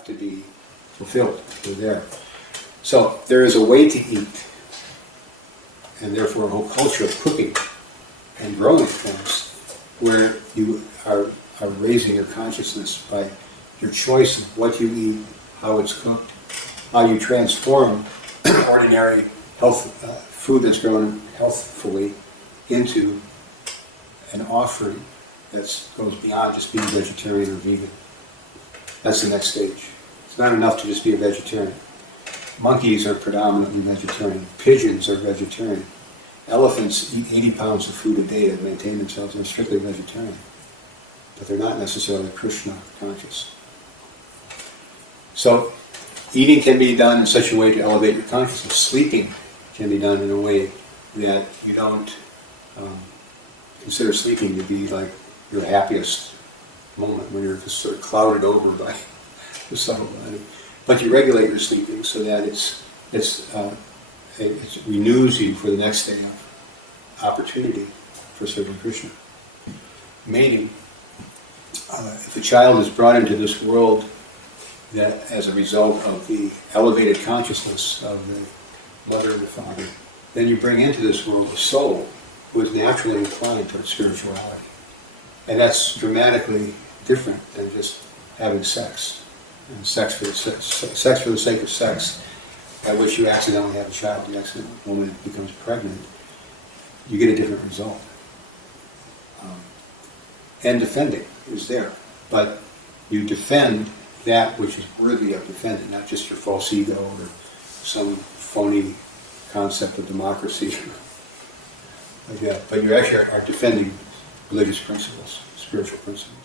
have to be fulfilled. They're there. So there is a way to eat, and therefore a whole culture of cooking and growing things where you are raising your consciousness by your choice of what you eat, how it's cooked, how you transform ordinary food that's grown healthfully into an offering that goes beyond just being vegetarian or vegan. That's the next stage. It's not enough to just be a vegetarian. Monkeys are predominantly vegetarian. Pigeons are vegetarian. Elephants eat 80 pounds of food a day to maintain themselves and are strictly vegetarian. But they're not necessarily Krishna conscious. So eating can be done in such a way to elevate your consciousness. Sleeping can be done in a way that you don't consider sleeping to be like your happiest moment when you're just sort of clouded over by the subtle body. But you regulate your sleeping so that it renews you for the next day of opportunity for serving Krishna. Mating. If a child is brought into this world that as a result of the elevated consciousness of the mother and the father, then you bring into this world a soul who is naturally inclined towards spirituality. And that's dramatically different than just having sex. And sex for the sake of sex, at which you accidentally have a child, the woman becomes pregnant, you get a different result. And defending is there. But you defend that which is worthy of defending, not just your false ego or some phony concept of democracy. But you actually are defending religious principles, spiritual principles.